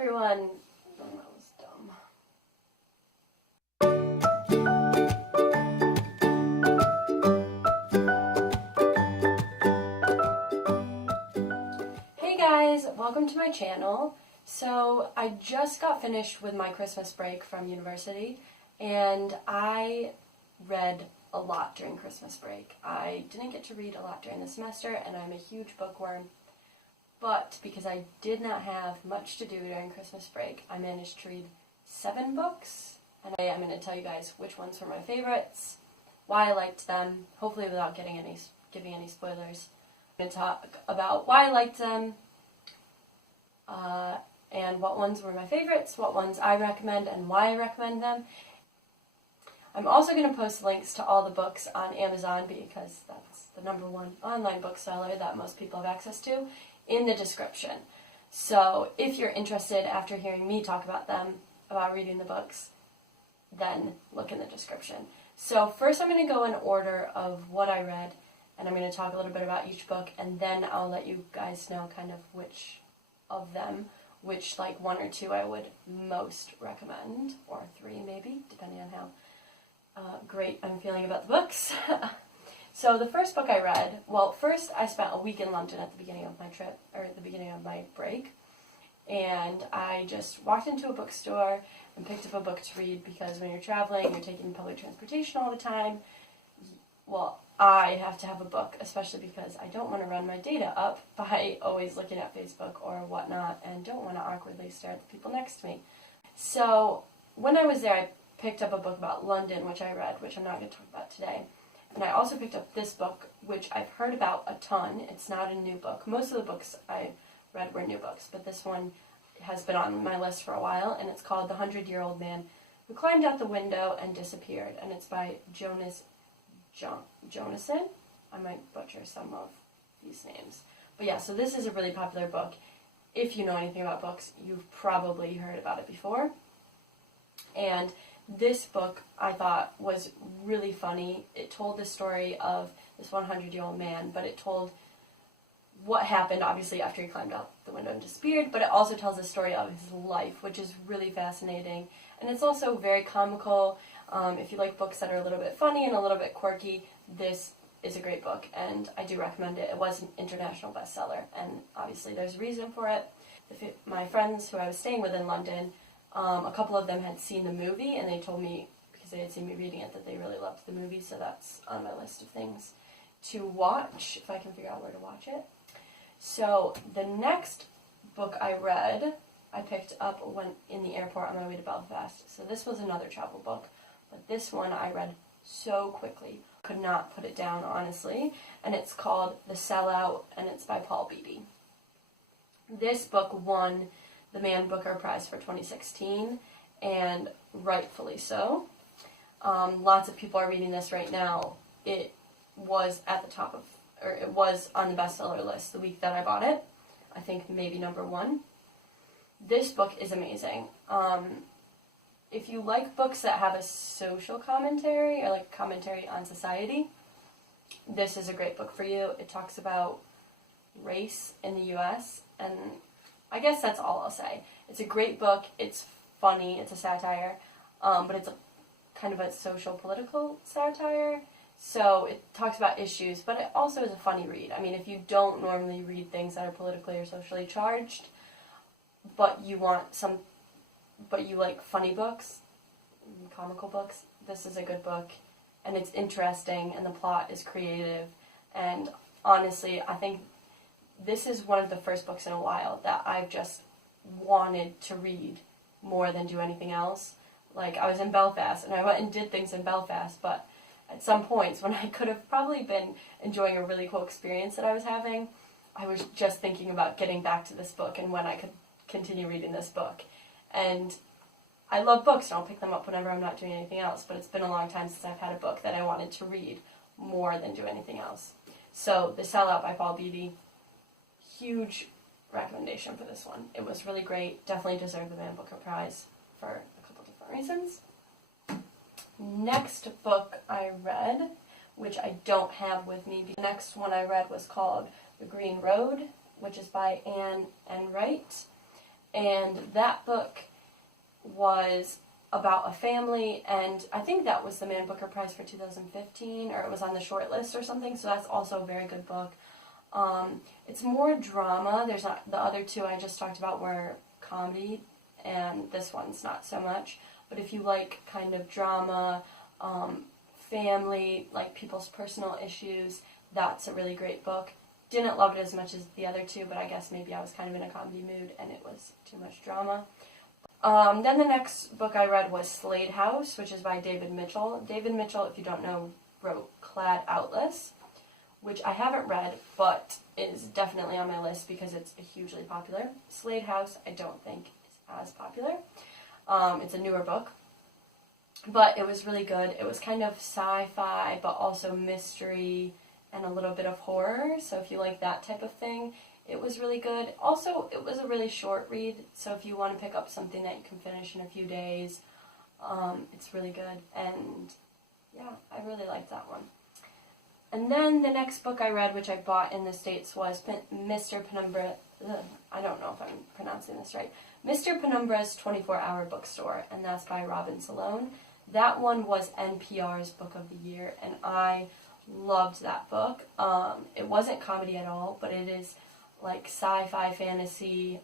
everyone! Oh, that was dumb. Hey guys, welcome to my channel. So I just got finished with my Christmas break from university and I read a lot during Christmas break. I didn't get to read a lot during the semester and I'm a huge bookworm. But because I did not have much to do during Christmas break, I managed to read 7 books. And I'm going to tell you guys which ones were my favorites, why I liked them, hopefully without giving any spoilers. I'm going to talk about why I liked them, and what ones were my favorites, what ones I recommend, and why I recommend them. I'm also going to post links to all the books on Amazon because that's the #1 online bookseller that most people have access to, in the description. So if you're interested after hearing me talk about them, about reading the books, then look in the description. So first I'm going to go in order of what I read, and I'm going to talk a little bit about each book, and then I'll let you guys know kind of which of them, which like 1 or 2 I would most recommend, or 3 maybe, depending on how great I'm feeling about the books. So the first book I read, well, first I spent a week in London at the beginning of my trip, or at the beginning of my break, and I just walked into a bookstore and picked up a book to read because when you're traveling, you're taking public transportation all the time. Well, I have to have a book, especially because I don't want to run my data up by always looking at Facebook or whatnot, and don't want to awkwardly stare at the people next to me. So when I was there, I picked up a book about London, which I read, which I'm not going to talk about today. And I also picked up this book, which I've heard about a ton. It's not a new book. Most of the books I read were new books, but this one has been on my list for a while, and it's called The 100-Year-Old Man Who Climbed Out the Window and Disappeared, and it's by Jonason. I might butcher some of these names. But yeah, so this is a really popular book. If you know anything about books, you've probably heard about it before. And this book, I thought, was really funny. It told the story of this 100-year-old man, but it told what happened, obviously, after he climbed out the window and disappeared, but it also tells the story of his life, which is really fascinating. And it's also very comical. If you like books that are a little bit funny and a little bit quirky, this is a great book, and I do recommend it. It was an international bestseller, and obviously there's a reason for it. My friends who I was staying with in London, a couple of them had seen the movie, and they told me, because they had seen me reading it, that they really loved the movie, so that's on my list of things to watch, if I can figure out where to watch it. So the next book I read, I picked up when in the airport on my way to Belfast. So this was another travel book, but this one I read so quickly, could not put it down, honestly, and it's called The Sellout, and it's by Paul Beatty. This book won the Man Booker Prize for 2016, and rightfully so. Lots of people are reading this right now. It was at the top of, or it was on the bestseller list the week that I bought it. I think maybe #1. This book is amazing. If you like books that have a social commentary, or like commentary on society, this is a great book for you. It talks about race in the US, and I guess that's all I'll say. It's a great book, it's funny, it's a satire, but it's a kind of a social political satire, so it talks about issues, but it also is a funny read. I mean, if you don't normally read things that are politically or socially charged, but you like funny books, comical books, this is a good book, and it's interesting, and the plot is creative, and honestly, I think this is one of the first books in a while that I've just wanted to read more than do anything else. Like, I was in Belfast, and I went and did things in Belfast, but at some points when I could have probably been enjoying a really cool experience that I was having, I was just thinking about getting back to this book and when I could continue reading this book. And I love books, and I'll pick them up whenever I'm not doing anything else, but it's been a long time since I've had a book that I wanted to read more than do anything else. So, The Sellout by Paul Beatty, huge recommendation for this one. It was really great. Definitely deserved the Man Booker Prize for a couple different reasons. Next book I read, which I don't have with me. The next one I read was called The Green Road, which is by Anne Enright. And that book was about a family, and I think that was the Man Booker Prize for 2015, or it was on the short list or something, so that's also a very good book. It's more drama. There's not, the other two I just talked about were comedy, and this one's not so much. But if you like kind of drama, family, like people's personal issues, that's a really great book. Didn't love it as much as the other two, but I guess maybe I was kind of in a comedy mood and it was too much drama. Then the next book I read was Slade House, which is by David Mitchell. David Mitchell, if you don't know, wrote Clad Outless, which I haven't read, but is definitely on my list because it's hugely popular. Slade House, I don't think is as popular. It's a newer book, but it was really good. It was kind of sci-fi, but also mystery and a little bit of horror, so if you like that type of thing, it was really good. Also, it was a really short read, so if you want to pick up something that you can finish in a few days, it's really good, and yeah, I really liked that one. And then the next book I read, which I bought in the States, was Mr. Penumbra, I don't know if I'm pronouncing this right, Mr. Penumbra's 24-Hour Bookstore, and that's by Robin Salone. That one was NPR's Book of the Year, and I loved that book. It wasn't comedy at all, but it is like sci-fi fantasy.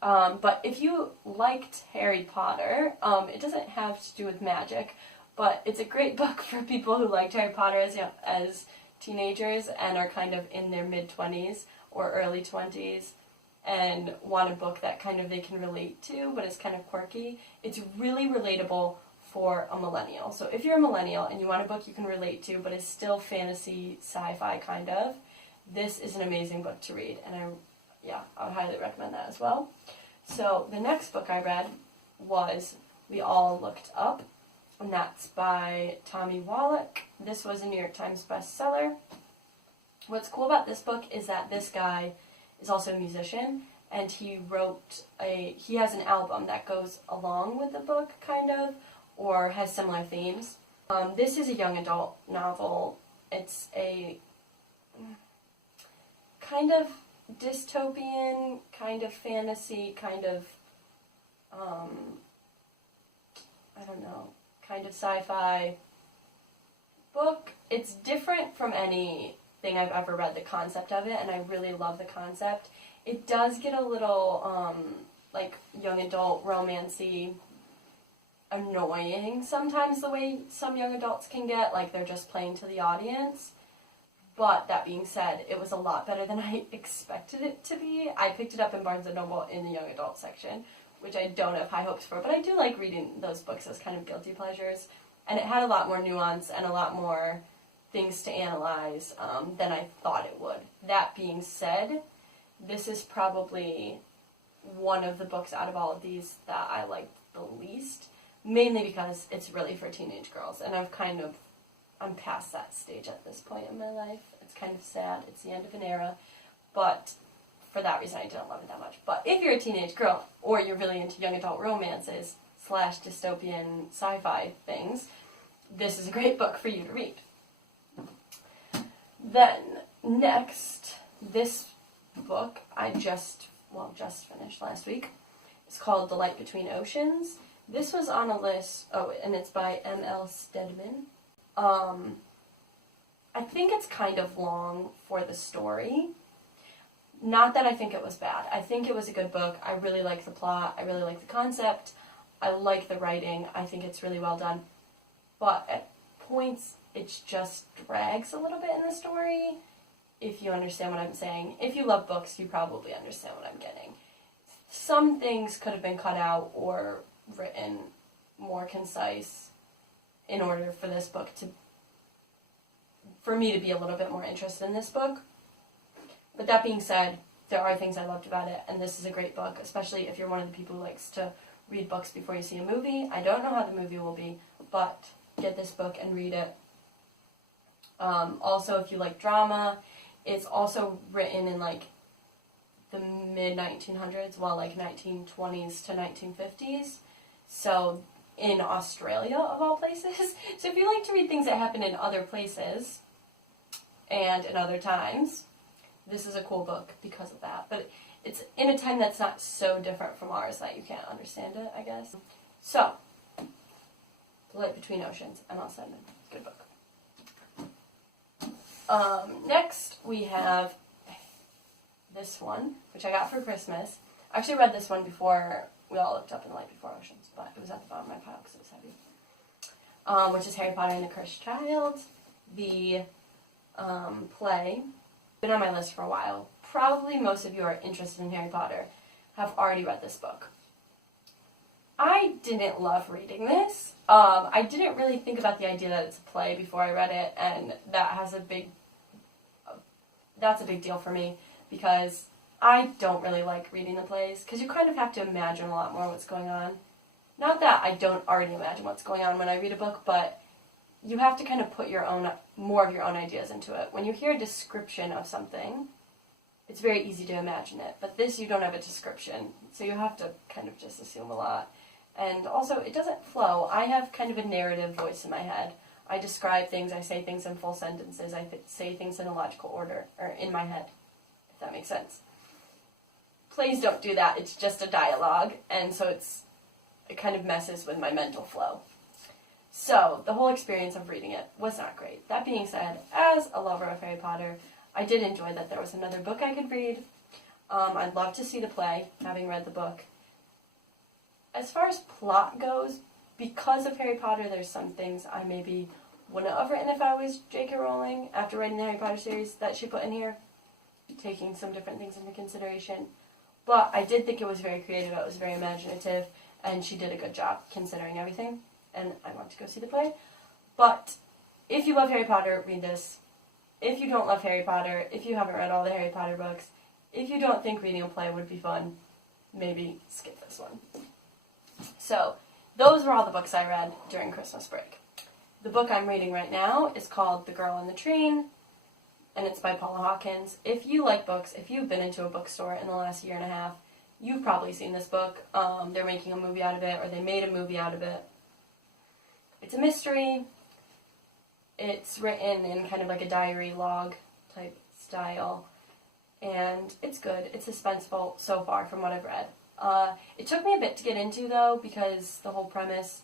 But if you liked Harry Potter, it doesn't have to do with magic, but it's a great book for people who liked Harry Potter as teenagers and are kind of in their mid-20s or early 20s and want a book that kind of they can relate to, but it's kind of quirky. It's really relatable for a millennial. So if you're a millennial and you want a book you can relate to, but is still fantasy, sci-fi kind of, this is an amazing book to read, and I would highly recommend that as well. So the next book I read was We All Looked Up, and that's by Tommy Wallach. This was a New York Times bestseller. What's cool about this book is that this guy is also a musician, and he has an album that goes along with the book, kind of, or has similar themes. This is a young adult novel. It's a kind of dystopian, kind of fantasy, kind of, kind of sci-fi book. It's different from anything I've ever read, the concept of it, and I really love the concept. It does get a little, like, young adult, romancy, annoying sometimes the way some young adults can get, like they're just playing to the audience. But that being said, it was a lot better than I expected it to be. I picked it up in Barnes & Noble in the young adult section, which I don't have high hopes for, but I do like reading those books as kind of guilty pleasures. And it had a lot more nuance and a lot more things to analyze than I thought it would. That being said, this is probably one of the books out of all of these that I liked the least. Mainly because it's really for teenage girls, and I'm past that stage at this point in my life. It's kind of sad. It's the end of an era, but for that reason I didn't love it that much. But if you're a teenage girl, or you're really into young adult romances / dystopian sci-fi things, this is a great book for you to read. Then, next, this book I just finished last week. It's called The Light Between Oceans. This was on a list, and it's by M.L. Stedman. I think it's kind of long for the story. Not that I think it was bad. I think it was a good book. I really like the plot. I really like the concept. I like the writing. I think it's really well done. But at points, it just drags a little bit in the story, if you understand what I'm saying. If you love books, you probably understand what I'm getting. Some things could have been cut out or written more concise in order for this book for me to be a little bit more interested in this book. But that being said, there are things I loved about it, and this is a great book, especially if you're one of the people who likes to read books before you see a movie. I don't know how the movie will be, but get this book and read it. Also, if you like drama, it's also written in like the mid-1900s, well, like 1920s to 1950s. So in Australia, of all places. So if you like to read things that happen in other places and in other times, this is a cool book because of that. But it's in a time that's not so different from ours that you can't understand it, I guess. So, The Light Between Oceans, Emma Stedman. Good book. Next, we have this one, which I got for Christmas. I actually read this one before we all looked up in The Light Before Oceans, but it was at the bottom of my pile because it was heavy. Which is Harry Potter and the Cursed Child. The play. Been on my list for a while. Probably most of you are interested in Harry Potter have already read this book. I didn't love reading this. I didn't really think about the idea that it's a play before I read it, and that's a big deal for me because I don't really like reading the plays because you kind of have to imagine a lot more what's going on. Not that I don't already imagine what's going on when I read a book, but you have to kind of put more of your own ideas into it. When you hear a description of something, it's very easy to imagine it, but this you don't have a description, so you have to kind of just assume a lot. And also, it doesn't flow. I have kind of a narrative voice in my head. I describe things, I say things in full sentences, I say things in a logical order, or in my head, if that makes sense. Plays don't do that, it's just a dialogue, and so it kind of messes with my mental flow. So, the whole experience of reading it was not great. That being said, as a lover of Harry Potter, I did enjoy that there was another book I could read. I'd love to see the play, having read the book. As far as plot goes, because of Harry Potter, there's some things I maybe wouldn't have written if I was J.K. Rowling after writing the Harry Potter series that she put in here, taking some different things into consideration. But I did think it was very creative, it was very imaginative, and she did a good job considering everything. And I want to go see the play. But if you love Harry Potter, read this. If you don't love Harry Potter, if you haven't read all the Harry Potter books, if you don't think reading a play would be fun, maybe skip this one. So, those were all the books I read during Christmas break. The book I'm reading right now is called The Girl on the Train, and it's by Paula Hawkins. If you like books, if you've been into a bookstore in the last year and a half, you've probably seen this book. They're making a movie out of it, or they made a movie out of it. It's a mystery. It's written in kind of like a diary log type style. And it's good. It's suspenseful so far from what I've read. It took me a bit to get into though because the whole premise,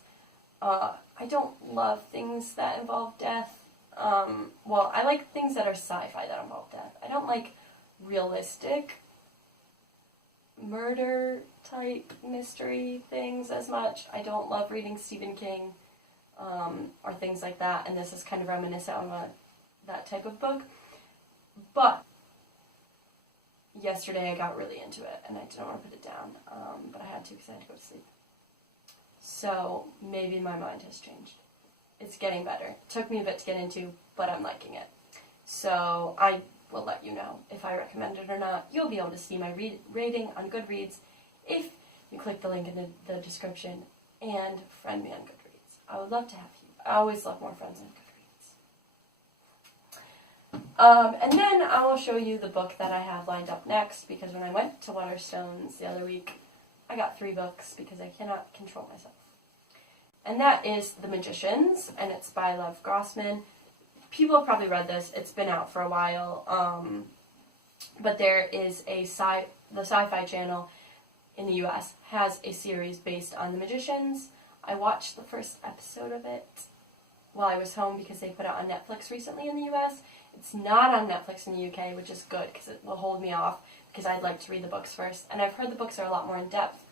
I don't love things that involve death. Well, I like things that are sci-fi that involve death. I don't like realistic murder type mystery things as much. I don't love reading Stephen King. Or things like that, and this is kind of reminiscent on that type of book. But yesterday I got really into it, and I didn't want to put it down, but I had to because I had to go to sleep. So maybe my mind has changed. It's getting better. It took me a bit to get into, but I'm liking it. So I will let you know if I recommend it or not. You'll be able to see my rating on Goodreads if you click the link in the description and friend me on Goodreads. I would love to have you. I always love more friends on Goodreads. And then I will show you the book that I have lined up next, because when I went to Waterstones the other week, I got 3 books because I cannot control myself. And that is The Magicians, and it's by Lev Grossman. People have probably read this. It's been out for a while. But there is the Sci-Fi Channel in the U.S. has a series based on The Magicians. I watched the first episode of it while I was home because they put it on Netflix recently in the U.S. It's not on Netflix in the U.K., which is good because it will hold me off because I'd like to read the books first. And I've heard the books are a lot more in depth.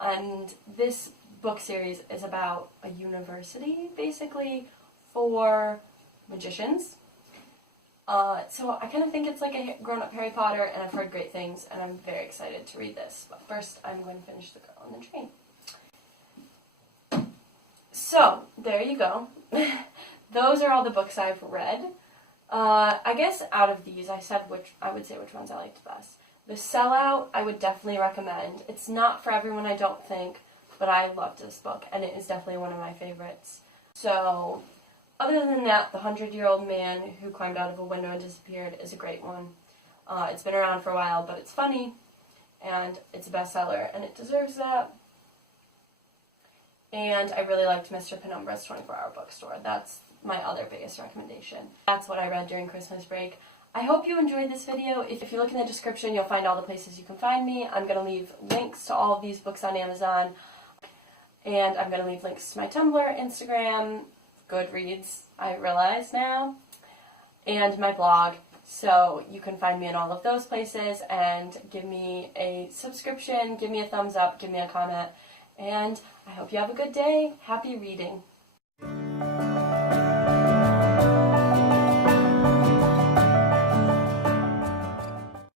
And this book series is about a university, basically, for magicians. So I kind of think it's like a grown-up Harry Potter, and I've heard great things, and I'm very excited to read this. But first, I'm going to finish The Girl on the Train. So, there you go. Those are all the books I've read. I guess out of these, I would say which ones I liked best. The Sellout, I would definitely recommend. It's not for everyone, I don't think, but I loved this book, and it is definitely one of my favorites. So, other than that, The 100-Year-Old Man Who Climbed Out of a Window and Disappeared is a great one. It's been around for a while, but it's funny, and it's a bestseller, and it deserves that. And I really liked Mr. Penumbra's 24-Hour Bookstore. That's my other biggest recommendation. That's what I read during Christmas break. I hope you enjoyed this video. If you look in the description, you'll find all the places you can find me. I'm going to leave links to all of these books on Amazon. And I'm going to leave links to my Tumblr, Instagram, Goodreads, I realize now, and my blog. So you can find me in all of those places, and give me a subscription, give me a thumbs up, give me a comment. And I hope you have a good day. Happy reading.